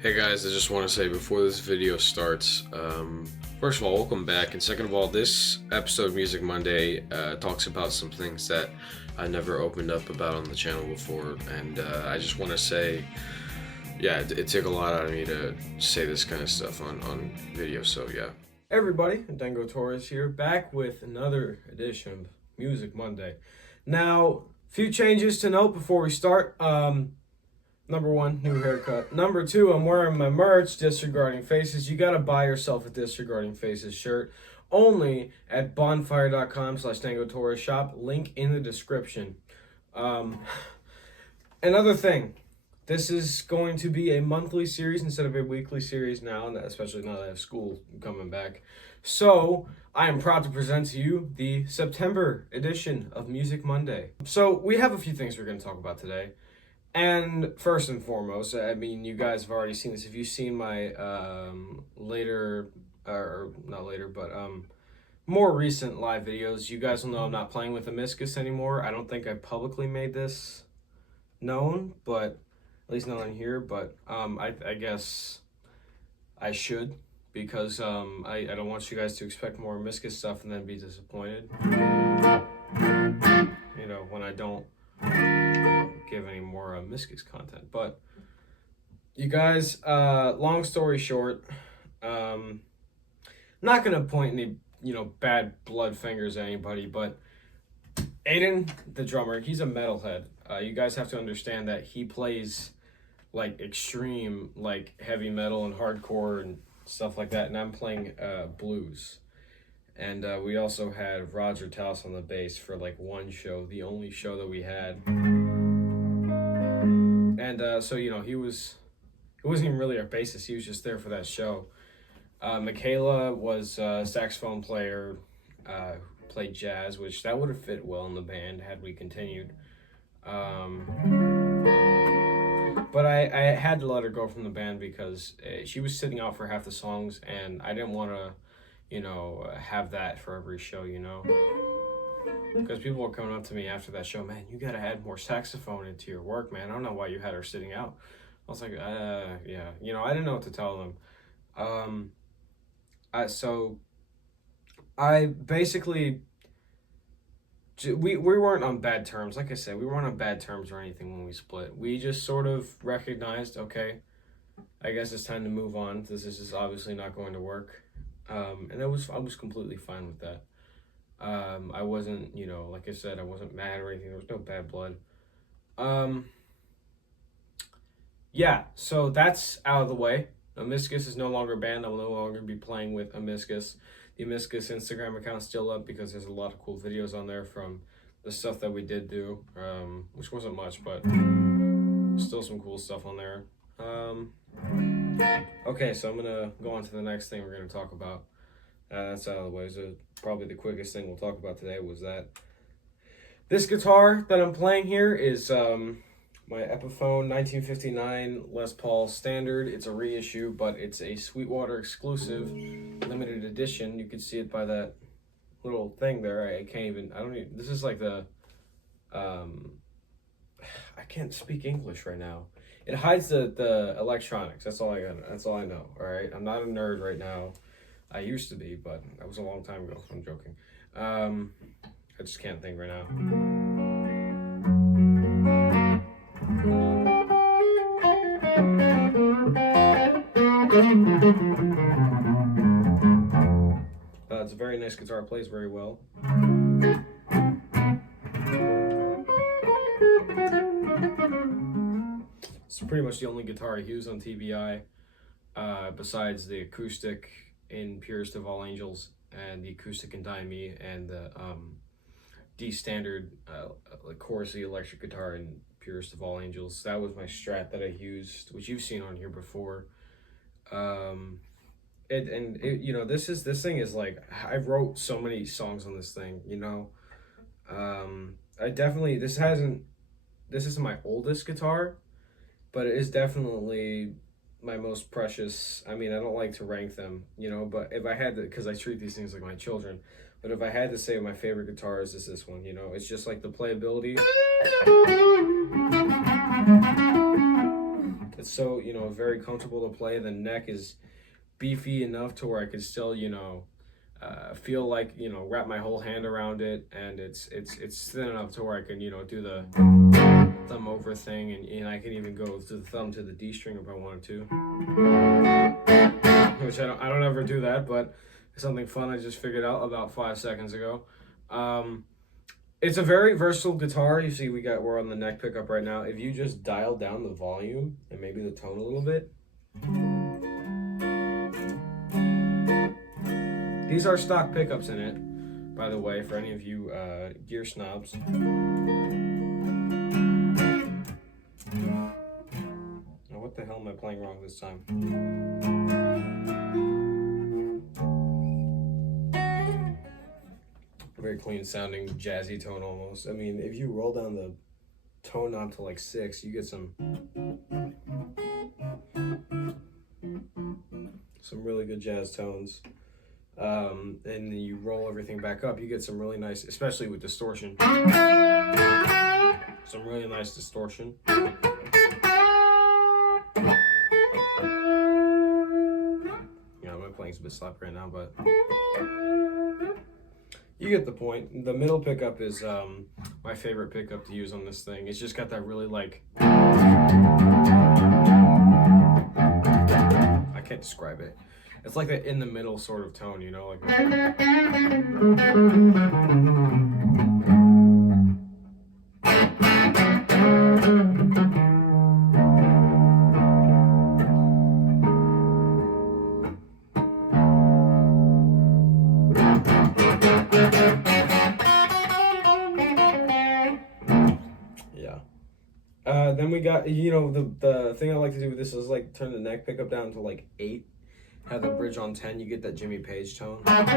Hey guys, I just want to say before this video starts, first of all, welcome back, and second of all, this episode of Music Monday talks about some things that I never opened up about on the channel before, and I just want to say, yeah, it took a lot out of me to say this kind of stuff on video, so yeah. Hey everybody, Dango Torres here, back with another edition of Music Monday. Now, few changes to note before we start. Number one, new haircut. Number two, I'm wearing my merch, Disregarding Faces. You gotta buy yourself a Disregarding Faces shirt only at bonfire.com/Dango Torres shop. Link in the description. Another thing, this is going to be a monthly series instead of a weekly series now, and especially now that I have school coming back. So, I am proud to present to you the September edition of Music Monday. So, we have a few things we're going to talk about today. And first and foremost, I mean, you guys have already seen this. If you've seen my more recent live videos, you guys will know I'm not playing with Amiscuss anymore. I don't think I publicly made this known, but at least not on here. But I guess I should, because I don't want you guys to expect more Amiscuss stuff and then be disappointed. You know, when I don't give any more Amiscuss content. But you guys, long story short, not gonna point any bad blood fingers at anybody, but Aiden, the drummer, he's a metalhead. You guys have to understand that he plays like extreme, like heavy metal and hardcore and stuff like that, and I'm playing blues. And we also had Roger Taus on the bass for like one show, the only show that we had. And so, he wasn't even really our bassist. He was just there for that show. Michaela was a saxophone player, played jazz, which that would have fit well in the band had we continued. But I had to let her go from the band because she was sitting out for half the songs, and I didn't want to, have that for every show, Because people were coming up to me after that show, man, you gotta add more saxophone into your work, man. I don't know why you had her sitting out. I was like, yeah. I didn't know what to tell them. So I basically, we weren't on bad terms. Like I said, we weren't on bad terms or anything when we split. We just sort of recognized, okay, I guess it's time to move on. This is obviously not going to work. And I was completely fine with that. I wasn't, like I said, I wasn't mad or anything. There was no bad blood. Yeah, so that's out of the way. Amiscuss is no longer banned. I will no longer be playing with Amiscuss. The Amiscuss Instagram account's still up because there's a lot of cool videos on there from the stuff that we did do, which wasn't much, but still some cool stuff on there. Okay, so I'm gonna go on to the next thing we're gonna talk about. That's out of the way. So probably the quickest thing we'll talk about today was that this guitar that I'm playing here is my Epiphone 1959 Les Paul Standard. It's a reissue, but it's a Sweetwater exclusive limited edition. You can see it by that little thing there. This is like the, I can't speak English right now. It hides the electronics. That's all I got. That's all I know. All right. I'm not a nerd right now. I used to be, but that was a long time ago. I'm joking. I just can't think right now. It's a very nice guitar. Plays very well. It's pretty much the only guitar I use on TBI, besides the acoustic in Purest of All Angels and the acoustic in Die Me and the D standard chorusy electric guitar in Purest of All Angels. That was my Strat that I used, which you've seen on here before. This thing is like, I wrote so many songs on this thing, this isn't my oldest guitar, but it is definitely my most precious. I mean, I don't like to rank them, but if I had to, because I treat these things like my children, but if I had to say my favorite guitar is this one, it's just like the playability. It's so, you know, very comfortable to play. The neck is beefy enough to where I could still, you know, feel like, you know, wrap my whole hand around it, and it's thin enough to where I can, you know, do the thumb over thing, and I can even go to the thumb to the D string if I wanted to, which I don't ever do that, but it's something fun I just figured out about 5 seconds ago. It's a very versatile guitar. You see, we're on the neck pickup right now. If you just dial down the volume and maybe the tone a little bit. These are stock pickups in it, by the way, for any of you gear snobs. Now, what the hell am I playing wrong this time? Very clean sounding jazzy tone almost. I mean, if you roll down the tone knob to like 6, you get some really good jazz tones. And then you roll everything back up, you get some really nice, especially with distortion. Some really nice distortion. Yeah, my playing's a bit sloppy right now, but you get the point. The middle pickup is my favorite pickup to use on this thing. It's just got that really like, I can't describe it. It's like that in the middle sort of tone, you know, like. Then we got, you know, the thing I like to do with this is like turn the neck pickup down to like 8, have the bridge on 10, you get that Jimmy Page tone. It's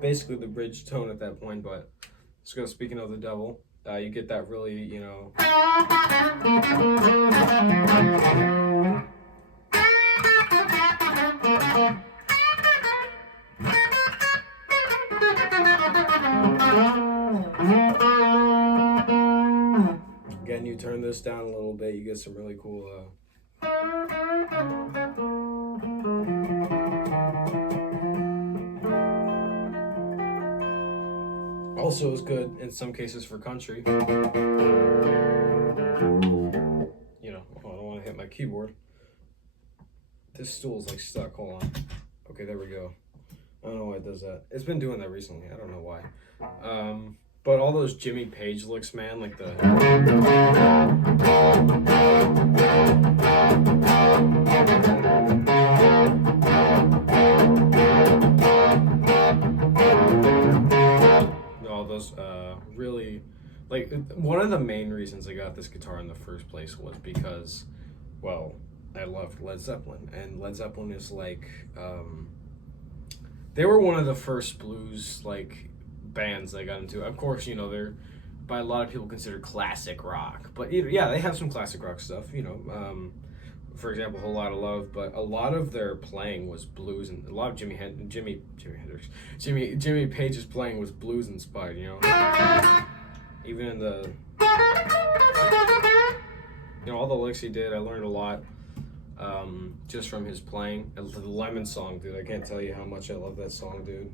basically the bridge tone at that point, but let's go, speaking of the devil, you get that really, you know. Again, you turn this down a little bit, you get some really cool. Also is good in some cases for country. You know, oh, I don't want to hit my keyboard. This stool's like stuck, hold on. Okay, there we go. I don't know why it does that. It's been doing that recently, I don't know why. But all those Jimmy Page licks, man, like the. All those really, like, one of the main reasons I got this guitar in the first place was because, well, I loved Led Zeppelin, and Led Zeppelin is like, they were one of the first blues, like, bands I got into. Of course, you know, they're by a lot of people considered classic rock, but yeah, they have some classic rock stuff, you know. For example, Whole Lotta Love, but a lot of their playing was blues, and a lot of Jimmy Page's playing was blues inspired, you know. Even in the, you know, all the licks he did, I learned a lot just from his playing. The Lemon song, dude, I can't tell you how much I love that song, dude.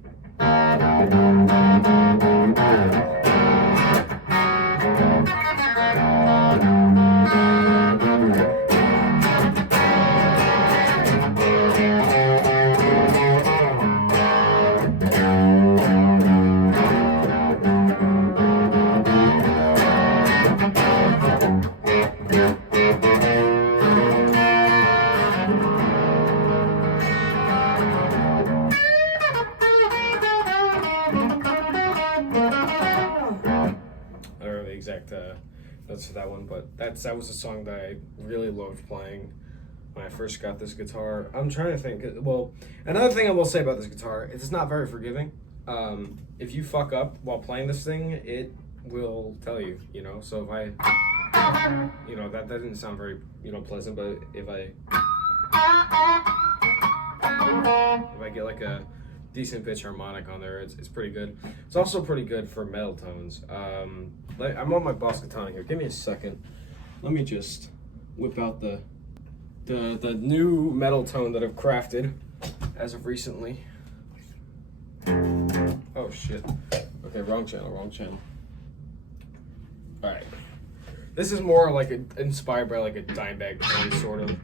That's for that one, but that was a song that I really loved playing when I first got this guitar. I'm trying to think. Well, another thing I will say about this guitar, it's not very forgiving. If you fuck up while playing this thing, it will tell you, you know. So if I, you know, that didn't sound very, you know, pleasant, but if I get like a decent pitch harmonic on there. It's pretty good. It's also pretty good for metal tones. I'm on my boss guitar here. Give me a second. Let me just whip out the new metal tone that I've crafted as of recently. Oh shit. Okay, wrong channel. Alright. This is more like inspired by like a Dimebag tone, sort of.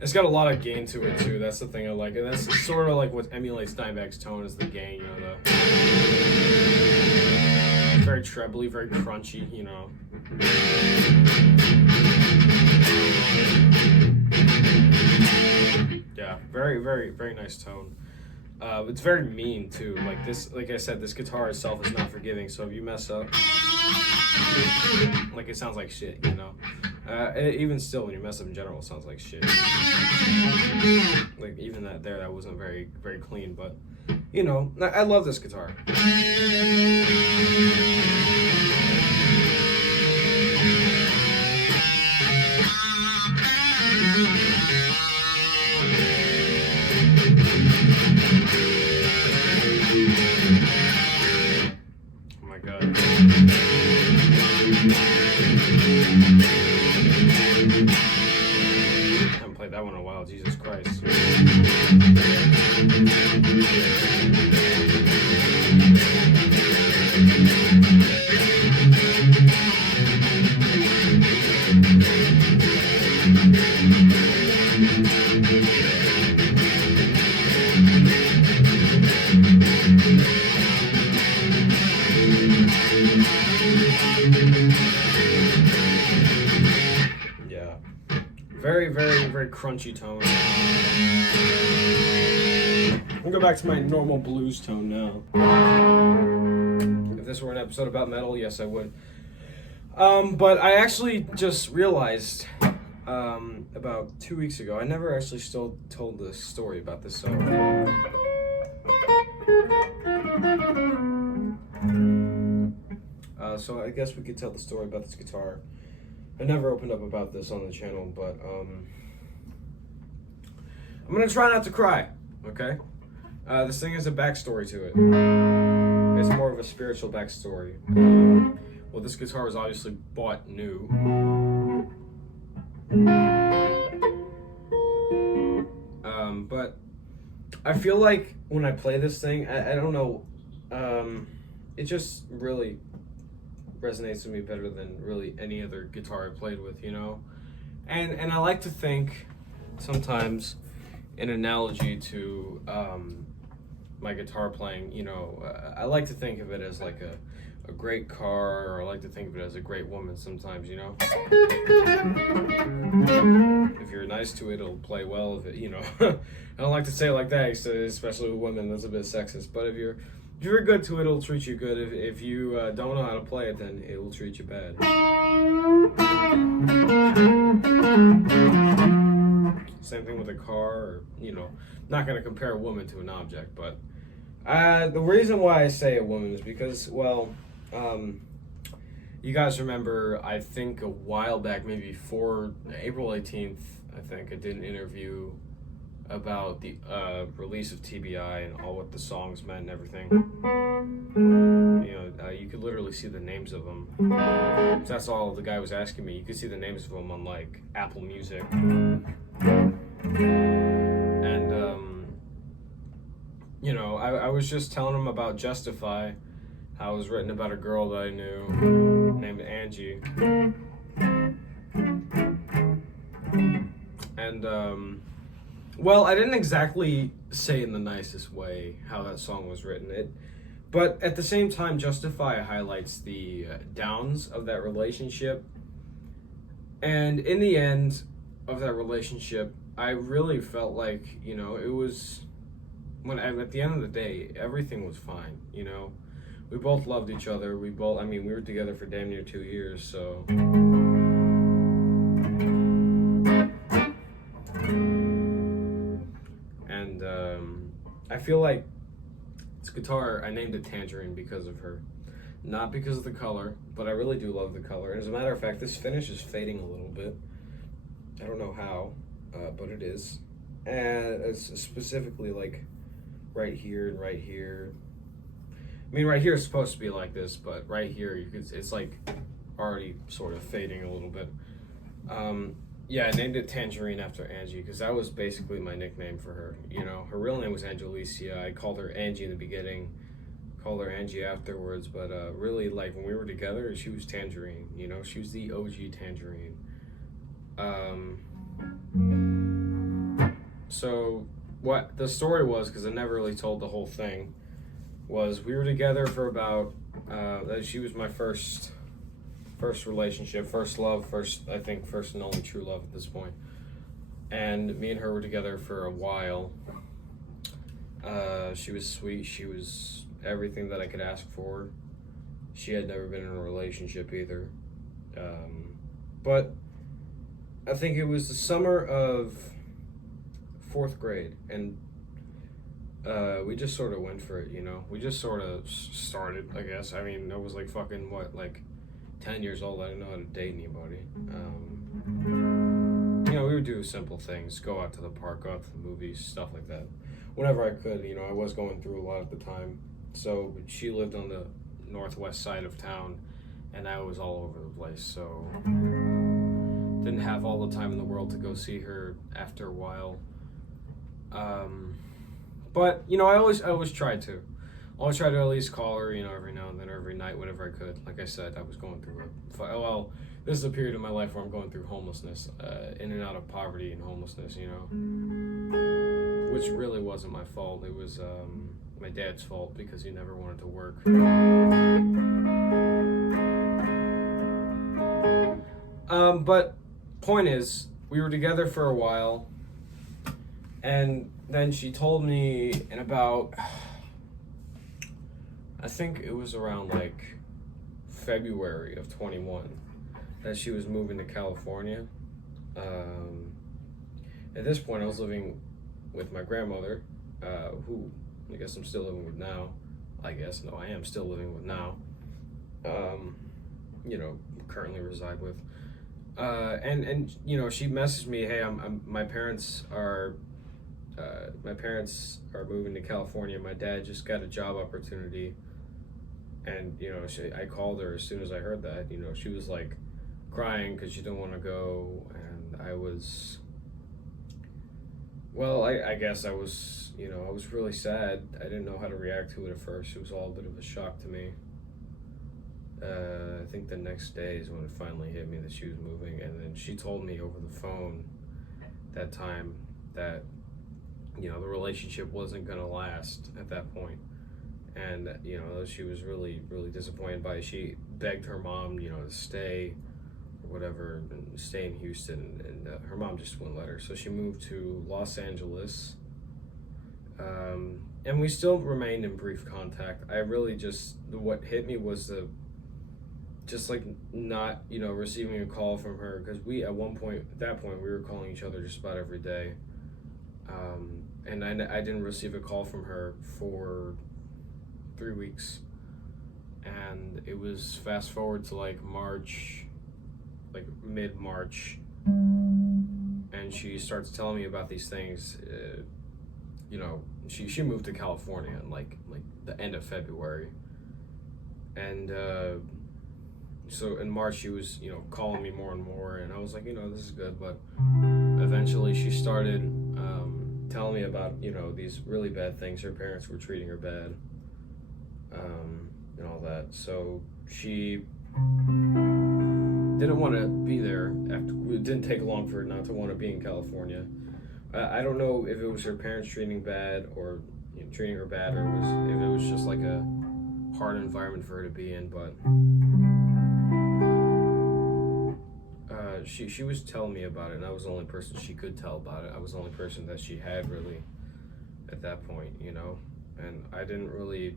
It's got a lot of gain to it too. That's the thing I like, and that's sort of like what emulates Dimebag's tone is the gain. You know, the very trebly, very crunchy. You know. Yeah, very, very, very nice tone. It's very mean too. Like this, like I said, this guitar itself is not forgiving. So if you mess up, like it sounds like shit. You know. Even still, when you mess up in general, it sounds like shit. Like even that wasn't very, very clean. But you know, I love this guitar. Oh my god. I haven't played that one in a while, Jesus Christ. Yeah. Very, very, very crunchy tone. I'll go back to my normal blues tone now. If this were an episode about metal, yes, I would. But I actually just realized about 2 weeks ago, I never actually still told the story about this song. So I guess we could tell the story about this guitar. I never opened up about this on the channel, but I'm gonna try not to cry, okay? This thing has a backstory to it. It's more of a spiritual backstory. Well, this guitar was obviously bought new. But I feel like when I play this thing, I don't know, it just really resonates with me better than really any other guitar I played with, you know? And I like to think sometimes an analogy to my guitar playing, you know, I like to think of it as like a great car, or I like to think of it as a great woman sometimes, you know? If you're nice to it, it'll play well. If it, you know, I don't like to say it like that, especially with women, that's a bit sexist, but if you're good to it, it'll treat you good. If you don't know how to play it, then it will treat you bad. Same thing with a car, or, you know, not going to compare a woman to an object, but the reason why I say a woman is because, well, you guys remember, I think a while back, maybe before April 18th, I think I did an interview about the release of TBI and all what the songs meant and everything. You know, you could literally see the names of them. That's all the guy was asking me. You could see the names of them on like Apple Music. And you know, I was just telling him about Justify, how it was written about a girl that I knew named Angie. And well, I didn't exactly say in the nicest way how that song was written. But at the same time, Justify highlights the downs of that relationship. And in the end of that relationship, I really felt like, you know, it was, at the end of the day, everything was fine, you know. we both loved each other. We were together for damn near 2 years, so. And I feel like this guitar, I named it Tangerine because of her. Not because of the color, but I really do love the color. And as a matter of fact, this finish is fading a little bit. I don't know how, but it is. And it's specifically like right here and right here. I mean, right here is supposed to be like this, but right here, it's like already sort of fading a little bit. Yeah, I named it Tangerine after Angie because that was basically my nickname for her. You know, her real name was Angelicia. I called her Angie in the beginning, called her Angie afterwards, but really, like, when we were together, she was Tangerine. You know, she was the OG Tangerine. So what the story was, because I never really told the whole thing, was we were together for about, she was my first relationship, first love, first and only true love at this point. And me and her were together for a while. She was sweet. She was everything that I could ask for. She had never been in a relationship either. But I think it was the summer of 4th grade, and we just sort of went for it, you know? We just sort of started, I guess. I mean, I was like fucking, 10 years old. I didn't know how to date anybody. You know, we would do simple things, go out to the park, go out to the movies, stuff like that. Whenever I could, you know, I was going through a lot at the time. So she lived on the northwest side of town, and I was all over the place, so didn't have all the time in the world to go see her after a while. But, you know, I always tried to. I always tried to at least call her, you know, every now and then, or every night, whenever I could. Like I said, I was going through this is a period of my life where I'm going through homelessness, in and out of poverty and homelessness, you know, which really wasn't my fault. It was my dad's fault because he never wanted to work. But point is, we were together for a while, and then she told me in about, I think it was around like February of 21, that she was moving to California. At this point, I was living with my grandmother, who I guess I'm still living with now. I am still living with now. You know, currently reside with. And you know, she messaged me, hey, my parents are moving to California. My dad just got a job opportunity. And, you know, I called her as soon as I heard that. You know, she was like crying because she didn't want to go, and I was, well, I guess I was, you know, I was really sad. I didn't know how to react to it at first. It was all a bit of a shock to me. I think the next day is when it finally hit me that she was moving, and then she told me over the phone that time that, you know, the relationship wasn't gonna last at that point. And, you know, she was really, really disappointed by it. She begged her mom, you know, to stay or whatever, and stay in Houston, and her mom just wouldn't let her. So she moved to Los Angeles, and we still remained in brief contact. I really what hit me was not, you know, receiving a call from her, because at that point, we were calling each other just about every day. And I didn't receive a call from her for 3 weeks, and it was fast forward to like March, like mid-March, and she starts telling me about these things. You know, she moved to California in like the end of February, and so in March she was, you know, calling me more and more, and I was like, you know, this is good. But eventually she started telling me about, you know, these really bad things. Her parents were treating her bad, and all that. So she didn't want to be there. It didn't take long for her not to want to be in California. I don't know if it was her parents treating bad, or, you know, treating her bad, or if it was just like a hard environment for her to be in. But she was telling me about it, and I was the only person she could tell about it. I was the only person that she had really at that point, you know. And I didn't really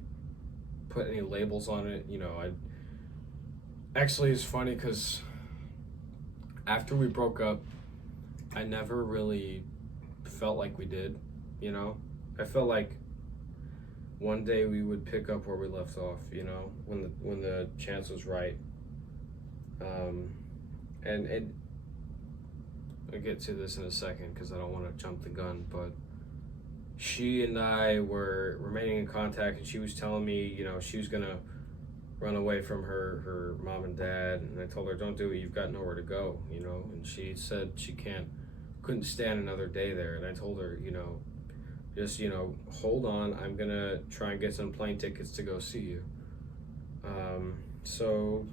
put any labels on it. I actually, it's funny because after we broke up, I never really felt like we did. I felt like one day we would pick up where we left off. When the chance was right. And I'll get to this in a second because I don't want to jump the gun, but she and I were remaining in contact, and she was telling me, she was gonna run away from her mom and dad, and I told her, don't do it, you've got nowhere to go, and she said she couldn't stand another day there, and I told her, just, hold on, I'm gonna try and get some plane tickets to go see you. So,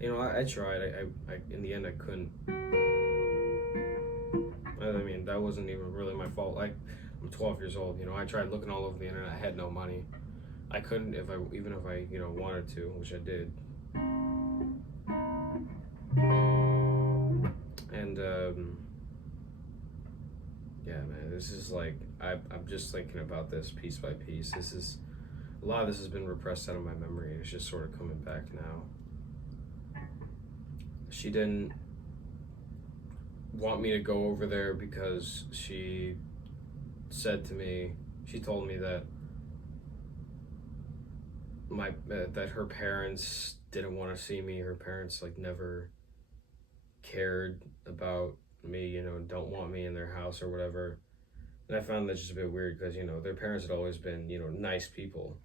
I tried, I in the end I couldn't. I mean, that wasn't even really my fault. I'm 12 years old. I tried looking all over the internet. I had no money. I couldn't even if I wanted to, which I did. And yeah, man, this is like I'm just thinking about this piece by piece. A lot of this has been repressed out of my memory, and it's just sort of coming back now. She didn't want me to go over there because she told me that that her parents didn't want to see me. Her parents never cared about me, don't want me in their house or whatever. And I found that just a bit weird because their parents had always been nice people.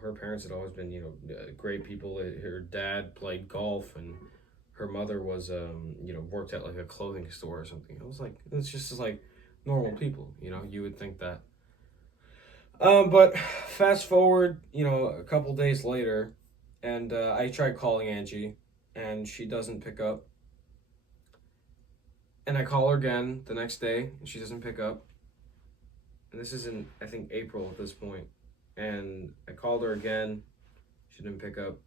Her parents had always been great people. Her dad played golf, and her mother was worked at a clothing store or something. I was like, it's just normal people, you would think that. But fast forward, a couple days later, and I tried calling Angie, and she doesn't pick up. And I call her again the next day, and she doesn't pick up. And this is in, I think, April at this point. And I called her again, she didn't pick up.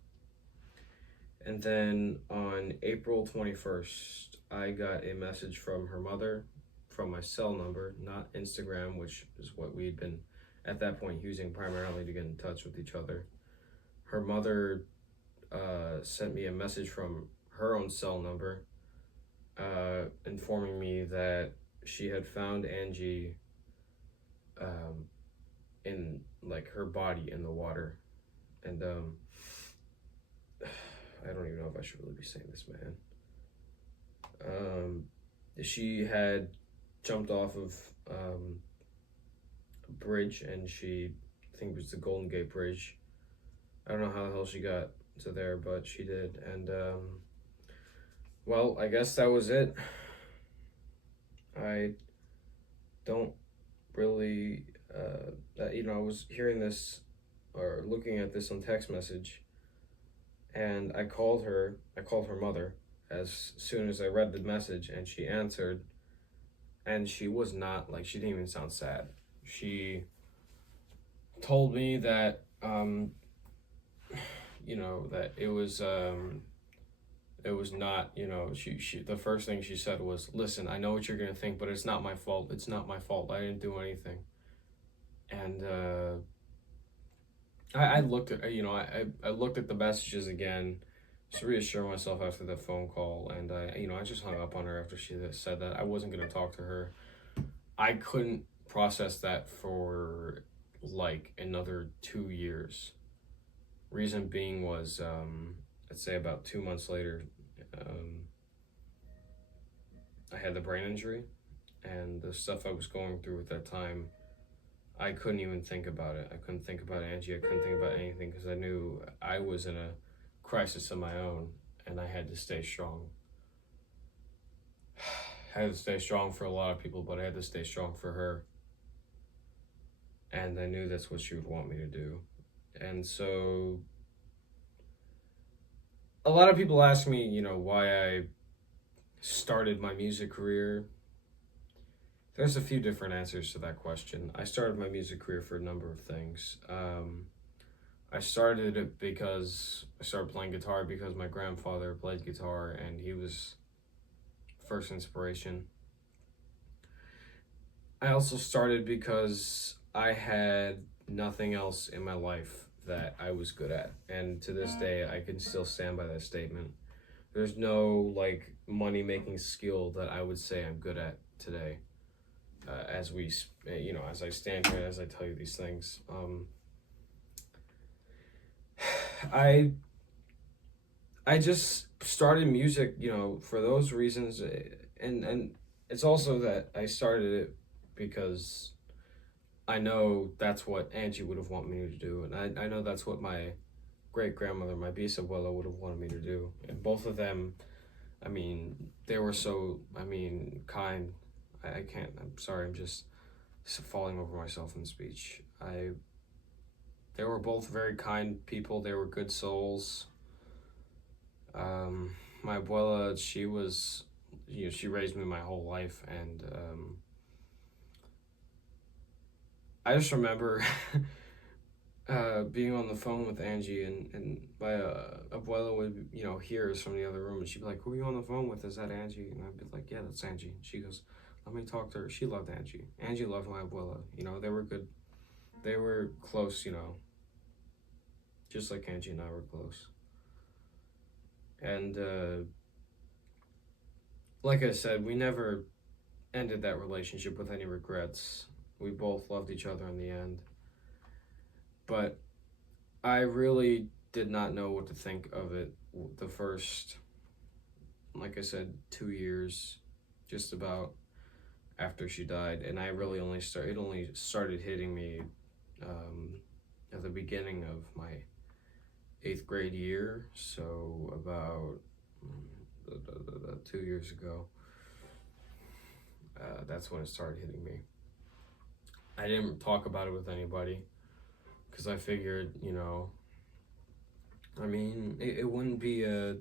And then on April 21st, I got a message from her mother from my cell number, not Instagram, which is what we'd been at that point using primarily to get in touch with each other. Her mother sent me a message from her own cell number informing me that she had found Angie in her body in the water. And I don't even know if I should really be saying this, man. She had jumped off of a bridge, and I think it was the Golden Gate Bridge. I don't know how the hell she got to there, but she did. And well, I guess that was it. I don't really, I was hearing this or looking at this on text message, and I called her mother as soon as I read the message, and she answered, and she was not, she didn't even sound sad. She told me that, that it was not, she the first thing she said was, listen, I know what you're going to think, but it's not my fault. It's not my fault. I didn't do anything. And, I looked at, I looked at the messages again to reassure myself after that phone call, and I just hung up on her after she said that. I wasn't going to talk to her. I couldn't process that for another 2 years. Reason being was, I'd say about 2 months later, I had the brain injury, and the stuff I was going through at that time, I couldn't even think about it. I couldn't think about Angie. I couldn't think about anything because I knew I was in a crisis of my own, and I had to stay strong. I had to stay strong for a lot of people, but I had to stay strong for her. And I knew that's what she would want me to do. And so a lot of people ask me, why I started my music career. There's a few different answers to that question. I started my music career for a number of things. I started it because I started playing guitar because my grandfather played guitar, and he was first inspiration. I also started because I had nothing else in my life that I was good at. And to this day, I can still stand by that statement. There's no like money making skill that I would say I'm good at today. As I stand here and as I tell you these things, I I just started music, for those reasons, and it's also that I started it because I know that's what Angie would have wanted me to do, and I know that's what my great grandmother, my bisabuela, would have wanted me to do, and both of them, I mean, they were so, kind. I can't. I'm sorry. I'm just falling over myself in speech. They were both very kind people. They were good souls. My abuela, she was, she raised me my whole life, and I just remember being on the phone with Angie, and my abuela would, hear us from the other room, and she'd be like, "Who are you on the phone with? Is that Angie?" And I'd be like, "Yeah, that's Angie." She goes, "Let me talk to her." She loved Angie. Angie loved my abuela. They were good. They were close, just like Angie and I were close. And like I said, we never ended that relationship with any regrets. We both loved each other in the end. But I really did not know what to think of it the first, like I said, 2 years, just about after she died. And I really it only started hitting me at the beginning of my 8th grade year. So about 2 years ago, that's when it started hitting me. I didn't talk about it with anybody because I figured, it wouldn't be a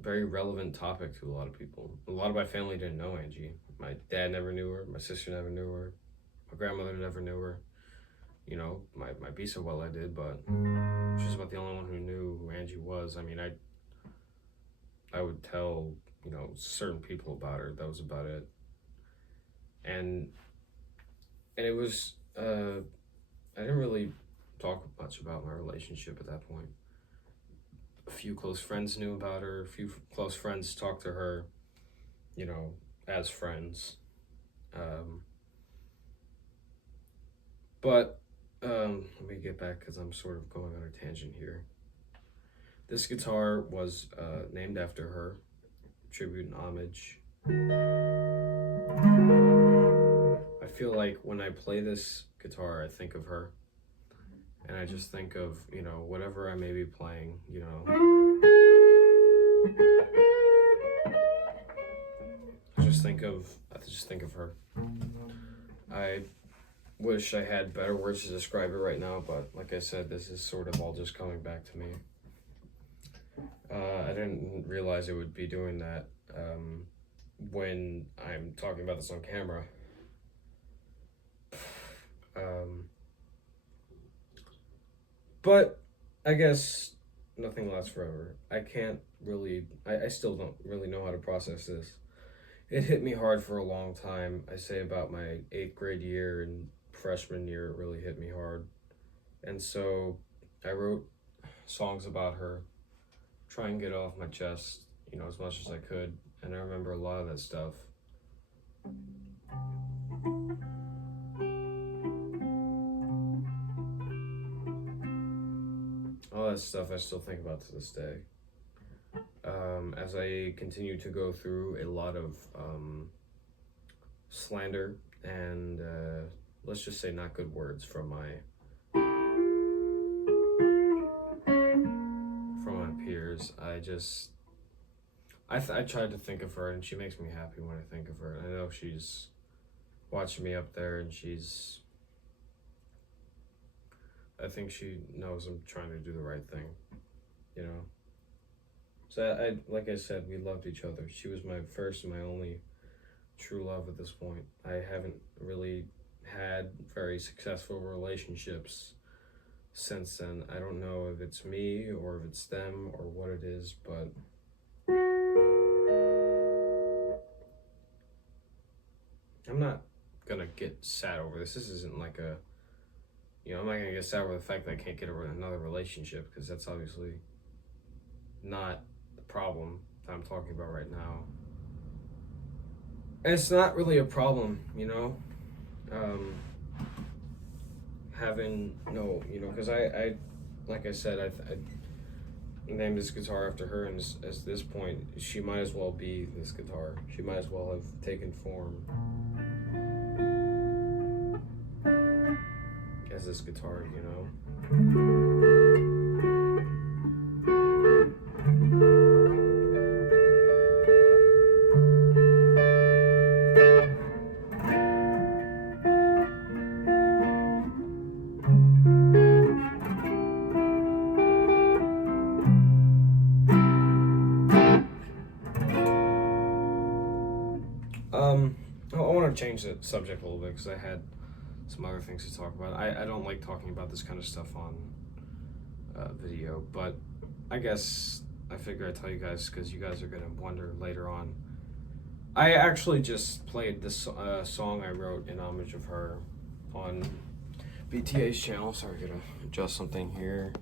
very relevant topic to a lot of people. A lot of my family didn't know Angie. My dad never knew her. My sister never knew her. My grandmother never knew her. My bisabuela did, but she's about the only one who knew who Angie was. I would tell, certain people about her. That was about it. And it was, I didn't really talk much about my relationship at that point. A few close friends knew about her. A few close friends talked to her, as friends. But let me get back because I'm sort of going on a tangent here. This guitar was named after her, tribute and homage. I feel like when I play this guitar, I think of her. And I just think of, whatever I may be playing, I just think of her. I wish I had better words to describe it right now, but like I said, this is sort of all just coming back to me. I didn't realize it would be doing that when I'm talking about this on camera. But I guess nothing lasts forever. I still don't really know how to process this. It hit me hard for a long time. I say about my 8th grade year and freshman year, it really hit me hard. And so I wrote songs about her, try and get it off my chest, as much as I could. And I remember a lot of that stuff. All that stuff I still think about to this day. As I continue to go through a lot of slander and let's just say not good words from my peers, I tried to think of her, and she makes me happy when I think of her. I know she's watching me up there, and I think she knows I'm trying to do the right thing, So like I said, we loved each other. She was my first and my only true love at this point. I haven't really had very successful relationships since then. I don't know if it's me or if it's them or what it is, but I'm not gonna get sad over this. This isn't like a, I'm not gonna get sad over the fact that I can't get over another relationship, because that's obviously not the problem that I'm talking about right now. And it's not really a problem, having no, because I like I said, I named this guitar after her, and at this point, she might as well be this guitar. She might as well have taken form as this guitar, I want to change the subject a little bit, because I had some other things to talk about. I don't like talking about this kind of stuff on video, but I guess I figure I'd tell you guys, because you guys are going to wonder later on. I actually just played this song I wrote in homage of her on BTA's channel. Sorry, I gotta adjust something here.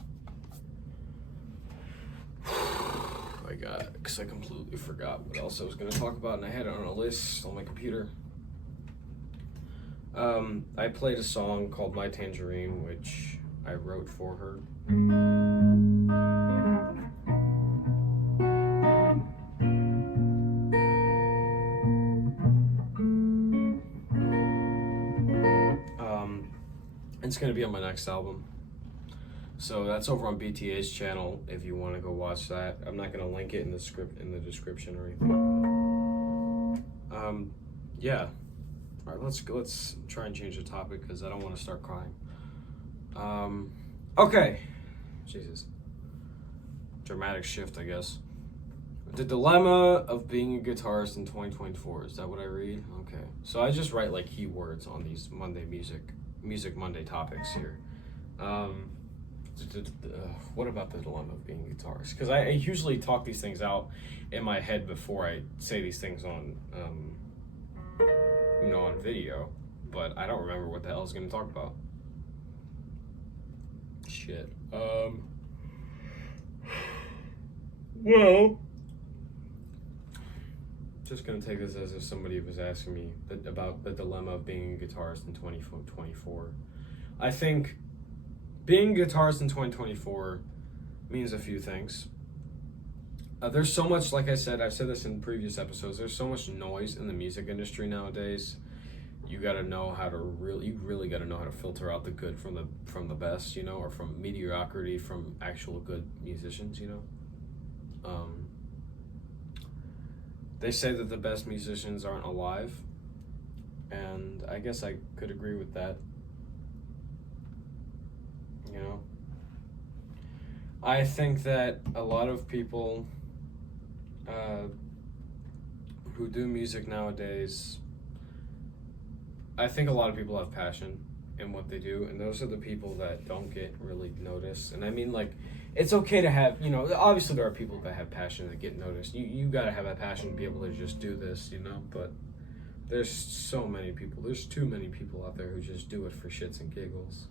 I got, because I completely forgot what else I was going to talk about, and I had it on a list on my computer. I played a song called My Tangerine, which I wrote for her. It's going to be on my next album. So that's over on BTA's channel if you want to go watch that. I'm not going to link it in the description or anything. Yeah. All right, let's try and change the topic, because I don't want to start crying. Okay. Jesus. Dramatic shift, I guess. The dilemma of being a guitarist in 2024. Is that what I read? Okay. So I just write like keywords on these Music Monday topics here. What about the dilemma of being a guitarist? Because I usually talk these things out in my head before I say these things on on video, but I don't remember what the hell I was going to talk about. Shit. Well, just going to take this as if somebody was asking me about the dilemma of being a guitarist in 2024. I think being a guitarist in 2024 means a few things. There's so much, like I said, I've said this in previous episodes, there's so much noise in the music industry nowadays. You gotta know how to you really gotta know how to filter out the good from the best, or from mediocrity from actual good musicians, They say that the best musicians aren't alive, and I guess I could agree with that. I think that a lot of people who do music nowadays, I think a lot of people have passion in what they do, and those are the people that don't get really noticed. And I mean, like, it's okay to have, obviously there are people that have passion that get noticed. You gotta have that passion to be able to just do this, but there's so many people, there's too many people out there who just do it for shits and giggles.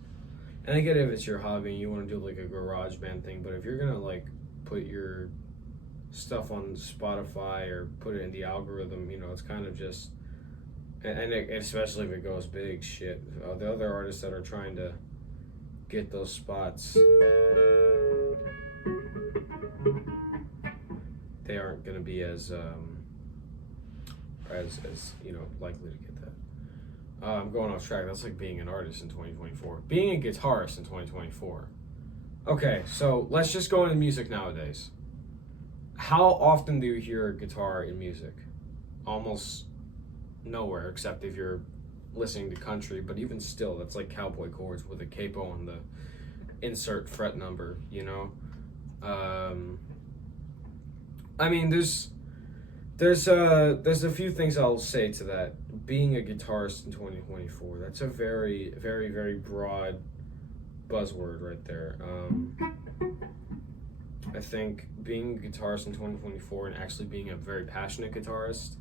And I get it if it's your hobby and you want to do like a garage band thing, but if you're gonna like put your stuff on Spotify or put it in the algorithm, it's kind of just, and especially if it goes big, shit. The other artists that are trying to get those spots, they aren't gonna be as likely to get that. I'm going off track. That's like being an artist in 2024. Being a guitarist in 2024. Okay, so let's just go into music nowadays. How often do you hear a guitar in music? Almost nowhere, except if you're listening to country, but even still, that's like cowboy chords with a capo on the insert fret number, I mean, there's a few things I'll say to that. Being a guitarist in 2024, that's a very, very, very broad buzzword right there. I think being a guitarist in 2024 and actually being a very passionate guitarist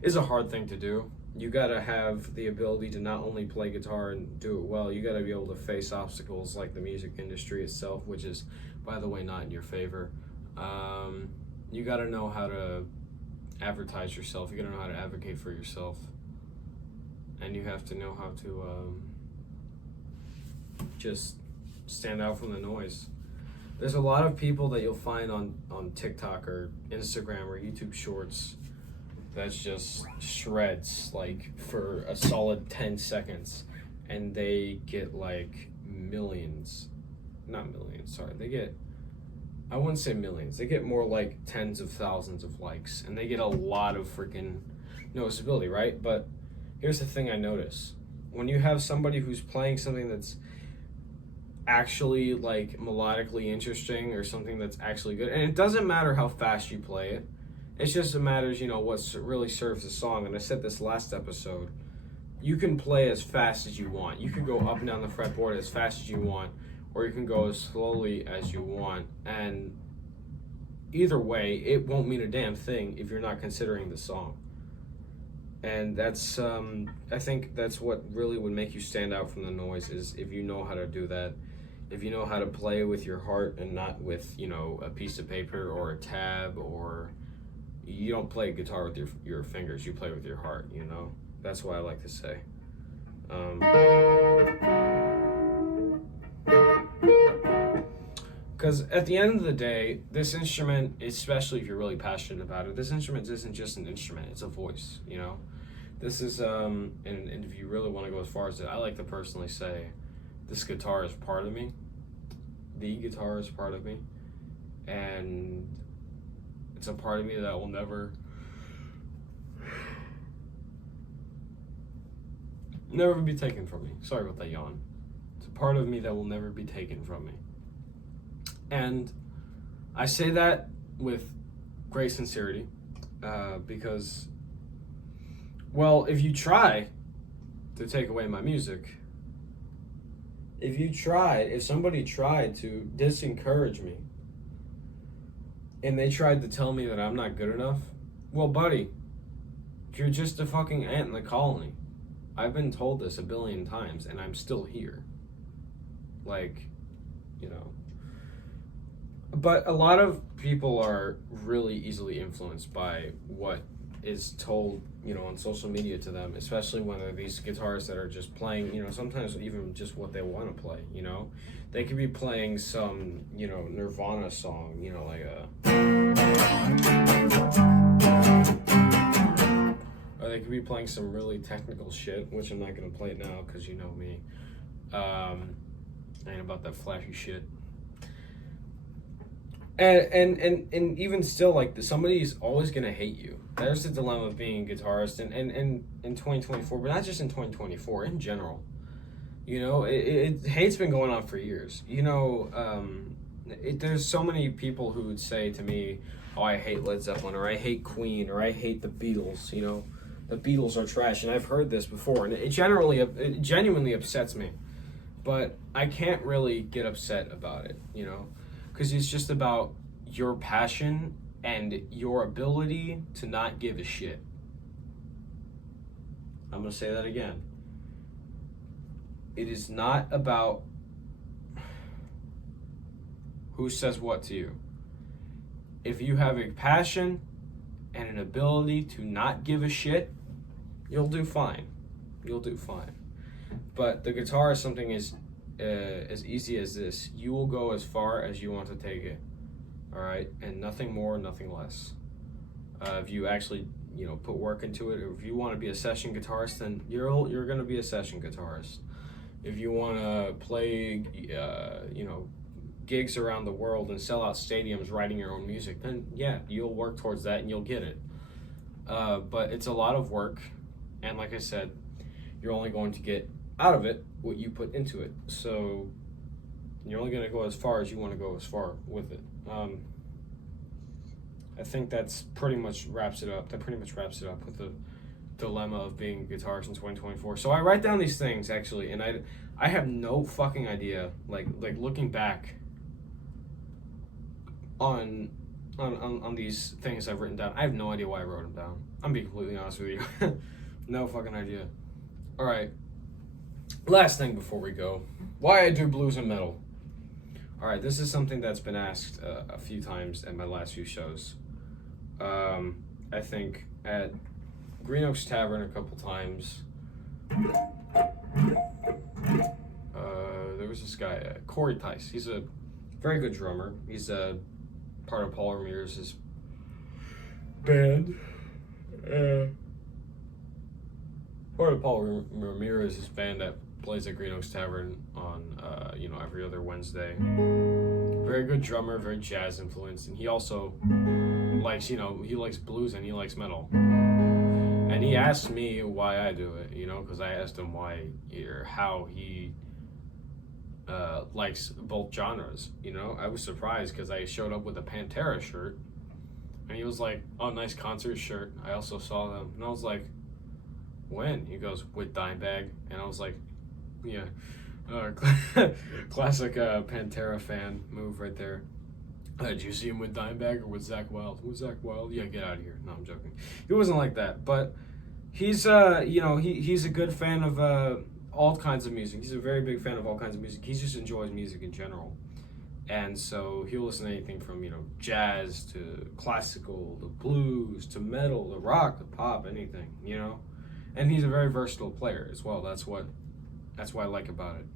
is a hard thing to do. you gotta have the ability to not only play guitar and do it well, you gotta be able to face obstacles like the music industry itself, which is, by the way, not in your favor. You gotta know how to advertise yourself. You gotta know how to advocate for yourself, and you have to know how to just stand out from the noise. There's a lot of people that you'll find on TikTok or Instagram or YouTube Shorts that's just shreds like for a solid 10 seconds, and they get like millions, not millions, sorry, they get, I wouldn't say millions, they get more like tens of thousands of likes, and they get a lot of freaking noticeability, right? But here's the thing I notice. When you have somebody who's playing something that's actually like melodically interesting or something that's actually good, and it doesn't matter how fast you play it, it just matters, you know, what really serves the song. And I said this last episode, you can play as fast as you want. You can go up and down the fretboard as fast as you want, or you can go as slowly as you want, and either way it won't mean a damn thing if you're not considering the song. And that's I think that's what really would make you stand out from the noise, is if you know how to do that, if you know how to play with your heart and not with, you know, a piece of paper or a tab, or you don't play guitar with your fingers, you play with your heart, you know. That's what I like to say. Because at the end of the day, this instrument, especially if you're really passionate about it, this instrument isn't just an instrument, it's a voice, you know. This is, and if you really want to go as far as it, I like to personally say, this guitar is part of me. The guitar is part of me. And it's a part of me that will never be taken from me. Sorry about that yawn. It's a part of me that will never be taken from me. And I say that with great sincerity, because, well, if somebody tried to disencourage me, and they tried to tell me that I'm not good enough, well, buddy, you're just a fucking ant in the colony. I've been told this a billion times, and I'm still here. Like, you know. But a lot of people are really easily influenced by what is told, you know, on social media to them, especially when they're these guitarists that are just playing, you know, sometimes even just what they want to play, you know. They could be playing some, you know, Nirvana song, you know, like or they could be playing some really technical shit, which I'm not going to play now because you know me. I ain't about that flashy shit. And even still, like, somebody's always gonna hate you. There's the dilemma of being a guitarist, and in 2024, but not just in 2024, in general. You know, hate's been going on for years. You know, there's so many people who would say to me, "Oh, I hate Led Zeppelin," or "I hate Queen," or "I hate the Beatles." You know, the Beatles are trash, and I've heard this before, and it genuinely upsets me. But I can't really get upset about it. You know. Because it's just about your passion and your ability to not give a shit. I'm going to say that again. It is not about who says what to you. If you have a passion and an ability to not give a shit, you'll do fine. You'll do fine. But the guitar is something as easy as this. You will go as far as you want to take it, all right, and nothing more, nothing less. If you actually, you know, put work into it, or if you want to be a session guitarist, then you're going to be a session guitarist. If you want to play, you know, gigs around the world and sell out stadiums writing your own music, then yeah, you'll work towards that and you'll get it. But it's a lot of work, and like I said, you're only going to get out of it what you put into it. So you're only going to go as far as you want to go as far with it. I think that's pretty much wraps it up. That pretty much wraps it up with the dilemma of being a guitarist in 2024. So I write down these things actually, and I have no fucking idea. Like looking back on these things I've written down, I have no idea why I wrote them down. I'm being completely honest with you. No fucking idea. All right. Last thing before we go. Why I do blues and metal. All right, this is something that's been asked a few times at my last few shows. I think at Green Oaks Tavern a couple times. There was this guy, Corey Tice. He's a very good drummer. He's a part of Paul Ramirez's band. Part of Paul Ramirez's band that plays at Green Oaks Tavern on every other Wednesday. Very good drummer, very jazz influenced, and he also likes he likes blues and he likes metal. And he asked me why I do it, because I asked him why or how he likes both genres. I was surprised because I showed up with a Pantera shirt, and he was like, "Oh, nice concert shirt. I also saw them," and I was like, "When?" He goes, "With Dimebag," and I was like, "Yeah." Classic Pantera fan move right there. Did you see him with Dimebag or with Zakk Wylde? With Zakk Wylde? Yeah, get out of here. No, I'm joking. He wasn't like that, but he's he's a good fan of all kinds of music. He's a very big fan of all kinds of music. He just enjoys music in general, and so he'll listen to anything from jazz to classical to blues to metal to rock to pop, anything. And he's a very versatile player as well. That's what I like about it.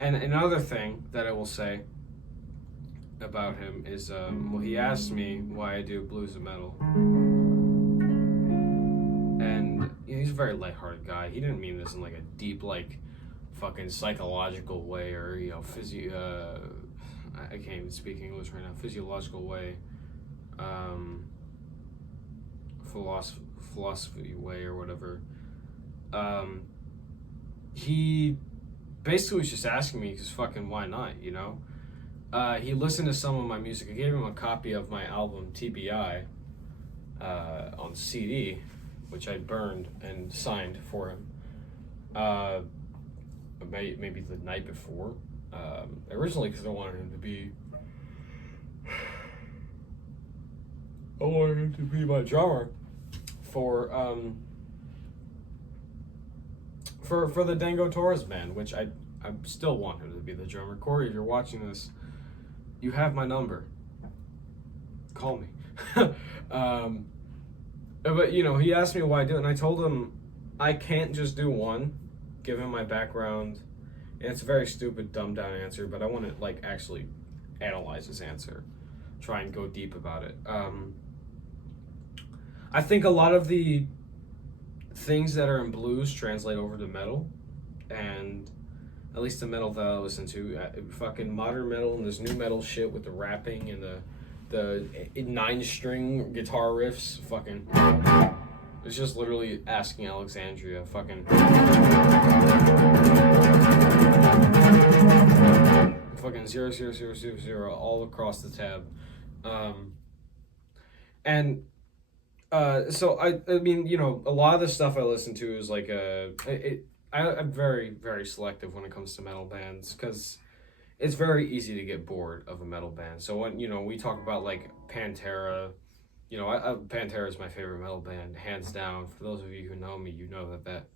And another thing that I will say about him is, he asked me why I do blues and metal. And he's a very lighthearted guy. He didn't mean this in like a deep, like, fucking psychological way or, I can't even speak English right now, physiological way, philosophy way or whatever. He basically was just asking me because fucking why not, he listened to some of my music. I gave him a copy of my album TBI on CD, which I burned and signed for him maybe the night before, originally because I wanted him to be my drummer for the Dango Torres band, which I still want him to be the drummer. Corey, if you're watching this, you have my number. Call me. But he asked me why I do it, and I told him I can't just do one. Give him my background, and it's a very stupid, dumbed down answer, but I want to like actually analyze his answer, try and go deep about it. I think a lot of the things that are in blues translate over to metal, and at least the metal that I listen to, fucking modern metal and this new metal shit with the rapping and the 9-string guitar riffs, fucking, it's just literally asking Alexandria, fucking 00000 all across the tab, and. So I mean, a lot of the stuff I listen to is like I'm very, very selective when it comes to metal bands because it's very easy to get bored of a metal band. So when we talk about like Pantera, Pantera is my favorite metal band, hands down. For those of you who know me, you know that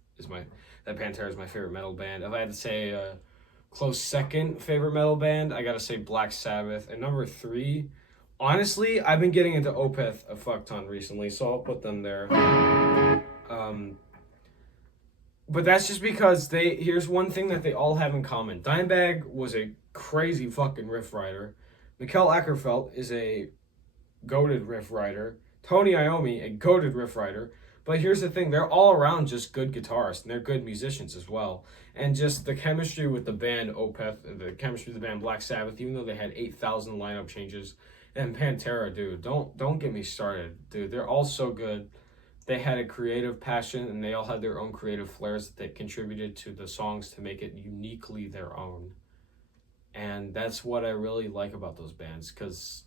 Pantera is my favorite metal band. If I had to say a close second favorite metal band, I gotta say Black Sabbath, and number 3. Honestly, I've been getting into Opeth a fuck ton recently, so I'll put them there. But that's just because here's one thing that they all have in common. Dimebag was a crazy fucking riff writer. Mikkel Ackerfeldt is a goated riff writer. Tony Iommi, a goated riff writer. But here's the thing, they're all around just good guitarists, and they're good musicians as well. And just the chemistry with the band Opeth, the chemistry with the band Black Sabbath, even though they had 8,000 lineup changes, and Pantera, dude, don't get me started, dude. They're all so good. They had a creative passion, and they all had their own creative flares that contributed to the songs to make it uniquely their own. And that's what I really like about those bands, because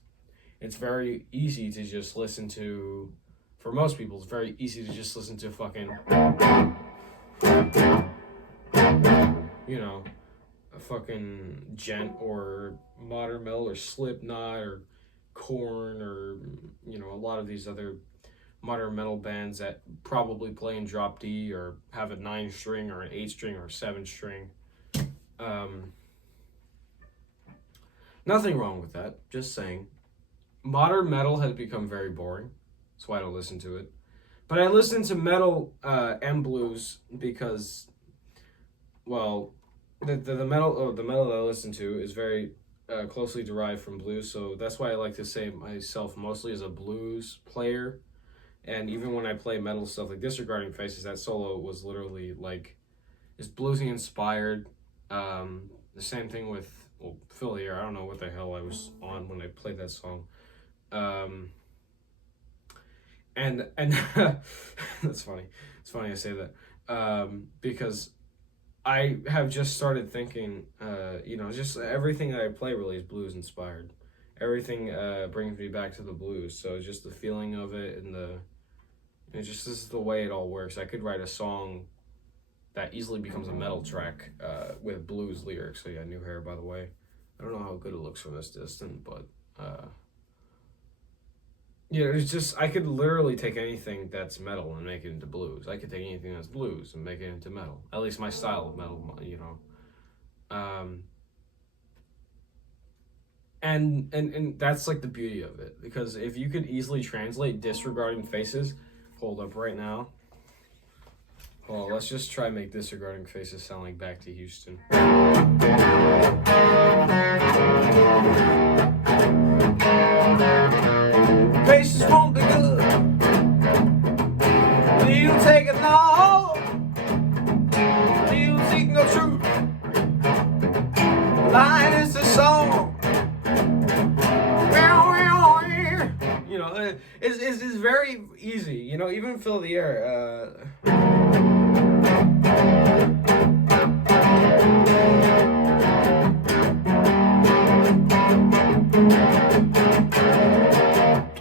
it's very easy to just listen to, for most people, it's very easy to just listen to fucking, a fucking Gent or modern metal or Slipknot or Korn or a lot of these other modern metal bands that probably play in drop D or have a 9-string or an 8-string or a 7-string. Nothing wrong with that. Just saying. Modern metal has become very boring. That's why I don't listen to it. But I listen to metal and blues because, well, the metal that I listen to is very closely derived from blues. So that's why I like to say myself mostly as a blues player. And even when I play metal stuff like Disregarding Faces, that solo was literally like, it's bluesy inspired. The same thing with Fill the Air. I don't know what the hell I was on when I played that song. And that's funny. It's funny I say that because I have just started thinking, just everything that I play really is blues inspired. Everything brings me back to the blues. So just the feeling of it and this is the way it all works. I could write a song that easily becomes a metal track with blues lyrics. So yeah, New Hair, by the way. I don't know how good it looks from this distance, but it's just, I could literally take anything that's metal and make it into blues. I could take anything that's blues and make it into metal. At least my style of metal, And that's like the beauty of it, because if you could easily translate Disregarding Faces, hold up right now. Well, let's just try make Disregarding Faces sound like Back to Houston. Faces won't be good. Do you take it now? Do you seek no truth? Line is the song. It's very easy, even Fill the Air.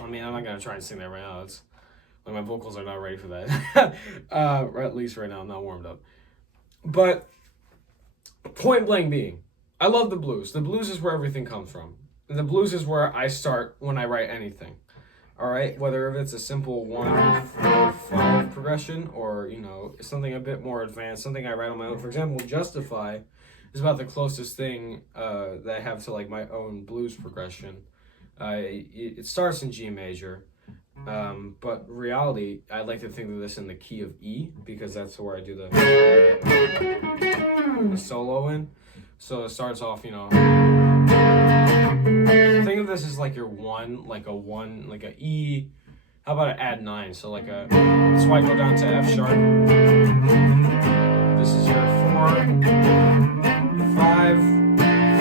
I'm not gonna try and sing that right now. It's like my vocals are not ready for that. Or at least right now, I'm not warmed up. But point blank being, I love the blues. The blues is where everything comes from. The blues is where I start when I write anything. All right, whether if it's a simple 1, 4, 5 progression, or something a bit more advanced, something I write on my own. For example, Justify is about the closest thing that I have to like my own blues progression. It starts in G major, but reality, I like to think of this in the key of E, because that's where I do the solo in. So it starts off, think of this as like your 1, like a E. How about an add 9? So that's why I go down to F sharp. This is your 4, 5,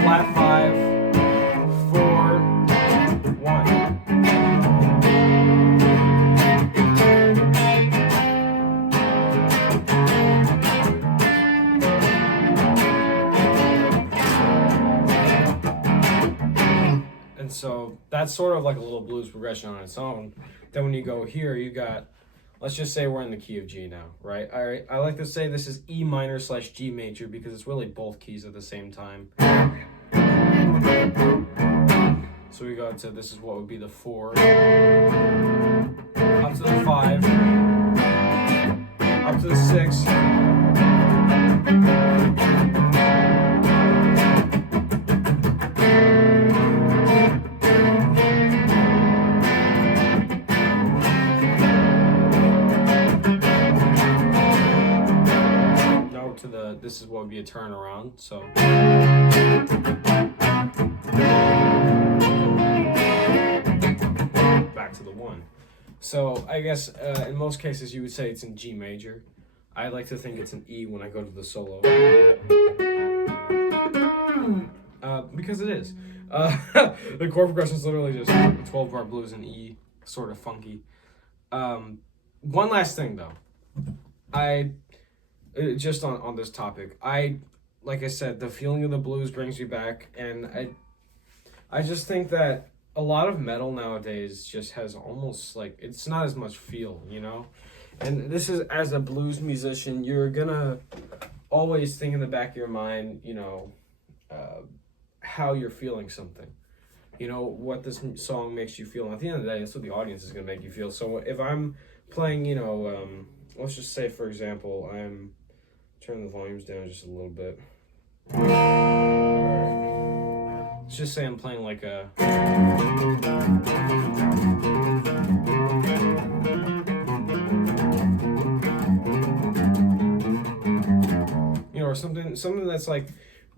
flat 5, 4, 1. And so that's sort of like a little blues progression on its own. Then when you go here, you got, let's just say we're in the key of G now, right? All right, I like to say this is E minor / G major because it's really both keys at the same time. So we go to, this is what would be the 4, up to the 5, up to the 6, this is what would be a turnaround, so. Back to the 1. So I guess in most cases you would say it's in G major. I like to think it's an E when I go to the solo. Because it is. The chord progression is literally just 12-bar blues in E, sort of funky. One last thing though. Just on this topic, like I said, the feeling of the blues brings you back, and I just think that a lot of metal nowadays just has almost like, it's not as much feel, and this is, as a blues musician, you're gonna always think in the back of your mind, how you're feeling something, what this song makes you feel, and at the end of the day, that's what the audience is gonna make you feel. So if I'm playing, let's just say, for example, I'm turning the volumes down just a little bit. Let's just say I'm playing like a or something that's like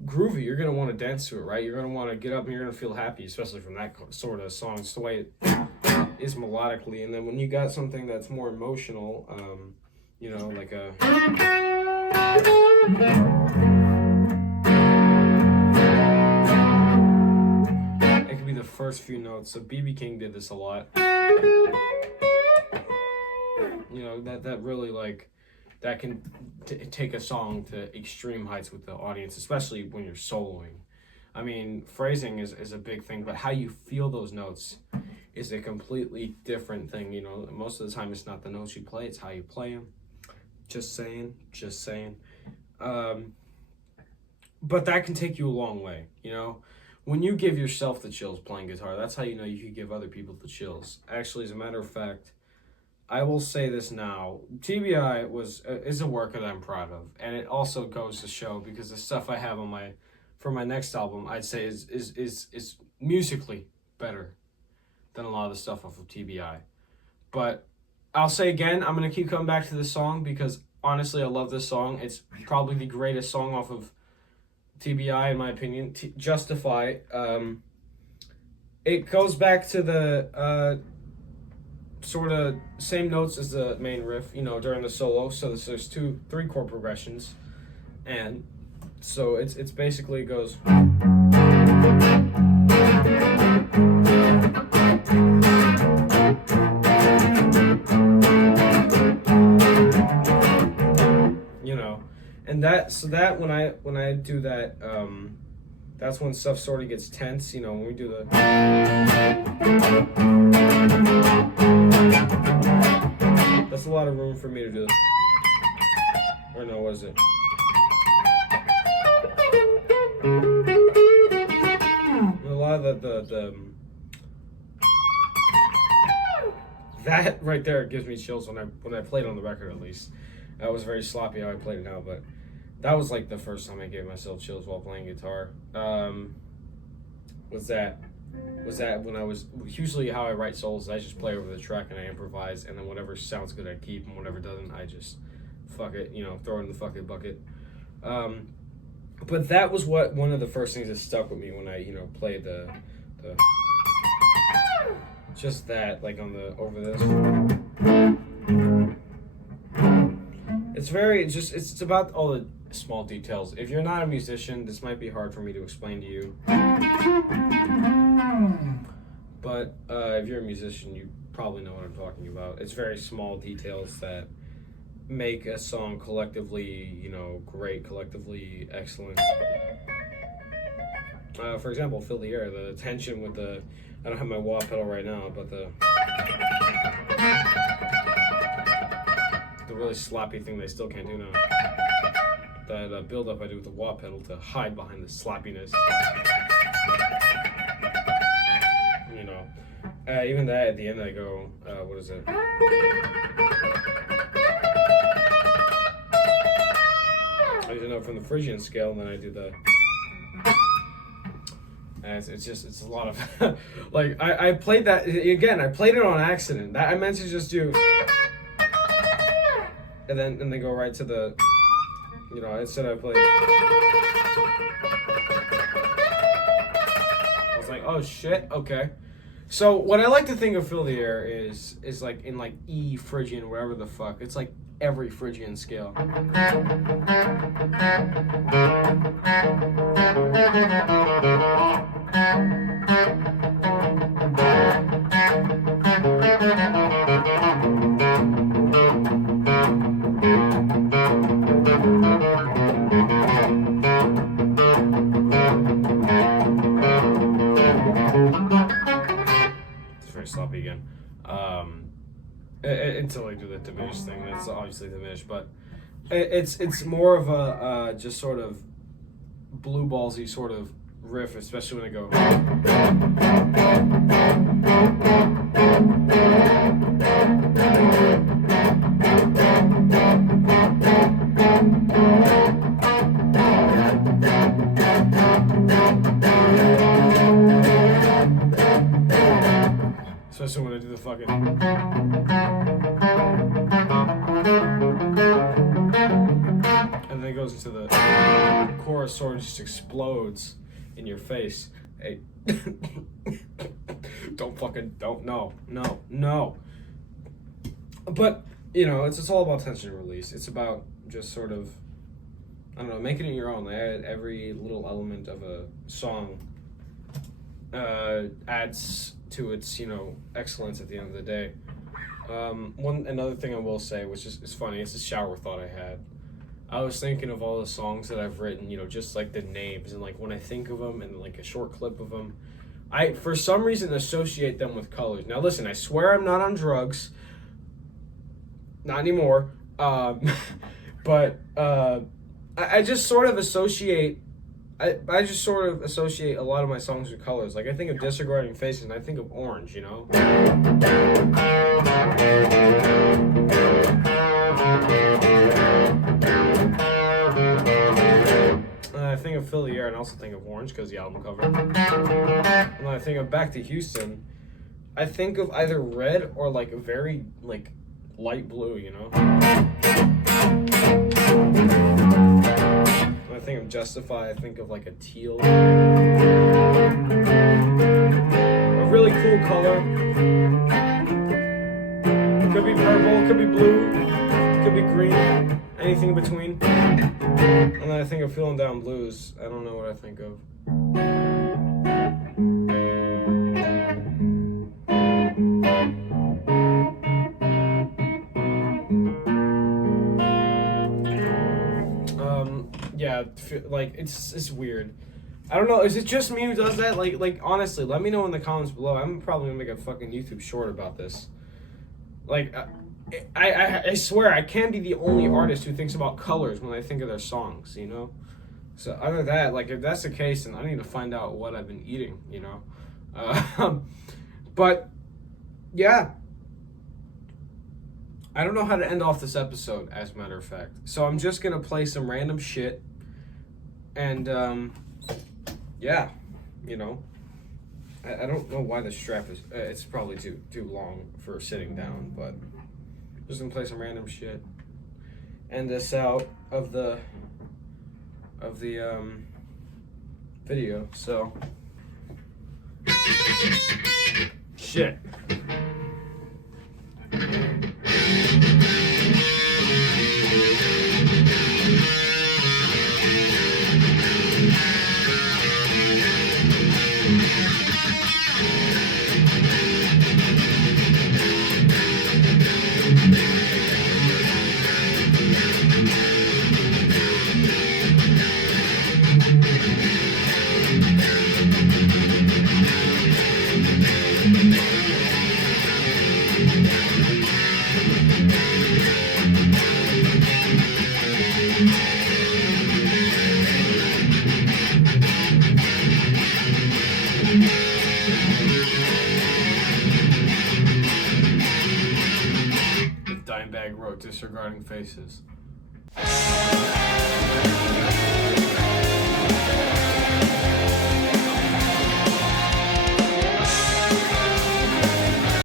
groovy. You're gonna want to dance to it, right? You're gonna want to get up and you're gonna feel happy, especially from that sort of song. It's the way it is melodically. And then when you got something that's more emotional, like a it could be the first few notes. So BB King did this a lot. That really that can take a song to extreme heights with the audience, especially when you're soloing. I mean, phrasing is a big thing, but how you feel those notes is a completely different thing. Most of the time it's not the notes you play, it's how you play them. Just saying. But that can take you a long way, When you give yourself the chills playing guitar, that's how you know you can give other people the chills. Actually, as a matter of fact, I will say this now. TBI is a work that I'm proud of, and it also goes to show because the stuff I have for my next album, I'd say is musically better than a lot of the stuff off of TBI. But I'll say again, I'm gonna keep coming back to this song because honestly, I love this song. It's probably the greatest song off of TBI in my opinion. Justify. It goes back to the sort of same notes as the main riff, during the solo. So there's 3 chord progressions, and so it's basically goes. And that when I do that, that's when stuff sort of gets tense, when we do the. That's a lot of room for me to do. Or no, what is it? A lot of the that right there gives me chills when I played on the record, at least. That was very sloppy how I played it now, but that was like the first time I gave myself chills while playing guitar. Was that when I was usually how I write solos, I just play over the track and I improvise, and then whatever sounds good I keep, and whatever doesn't I just fuck it, throw it in the fucking bucket. But that was one of the first things that stuck with me when I played the just that on the over this. It's about all the small details. If you're not a musician, this might be hard for me to explain to you. But if you're a musician, you probably know what I'm talking about. It's very small details that make a song collectively, great, collectively excellent. For example, Fill the Air, the tension with the, I don't have my wah pedal right now, but the really sloppy thing they still can't do now. That build-up I do with the wah pedal to hide behind the sloppiness. Even that at the end I go, what is it? I do know from the Phrygian scale, and then I do the. And it's a lot of I played that again. I played it on accident. That I meant to just do, and then go right to the, instead I played. I was like, oh shit, okay. So what I like to think of Fill the Air is like in E Phrygian, wherever the fuck. It's like every Phrygian scale. Sloppy again, until I do the diminished thing. That's obviously diminished, but it's more of a just sort of blue ballsy sort of riff, especially when I go. to the chorus sort of just explodes in your face. Hey, no. But, you know, it's all about tension release. It's about just sort of, I don't know, making it your own. Every little element of a song adds to its, you know, excellence at the end of the day. Another thing I will say, which is funny, it's a shower thought I had. I was thinking of all the songs that I've written, you know, just like the names, and like when I think of them and like a short clip of them, I for some reason associate them with colors. Now listen, I swear I'm not on drugs, not anymore. But I just sort of associate. I just sort of associate a lot of my songs with colors. Like I think of Disregarding Faces and I think of orange, you know? I think of Fill the Air and I also think of orange because the album cover. And when I think of Back to Houston, I think of either red or like a very like light blue, you know? When I think of Justify, I think of like a teal. A really cool color. Could be purple, could be blue, could be green, anything in between. And then I think of Feeling Down Blues. I don't know what I think of. Yeah, like it's weird. I don't know. Is it just me who does that? Like honestly, let me know in the comments below. I'm probably gonna make a fucking YouTube short about this. Like, I swear I can't be the only artist who thinks about colors when I think of their songs. You know. So other than that, like if that's the case, then I need to find out what I've been eating. You know. But yeah. I don't know how to end off this episode, as a matter of fact. So I'm just gonna play some random shit. And, yeah, you know. I don't know why the strap is... it's probably too long for sitting down, but... just gonna play some random shit. End this out of the video, so... shit. Dimebag wrote Disregarding Faces.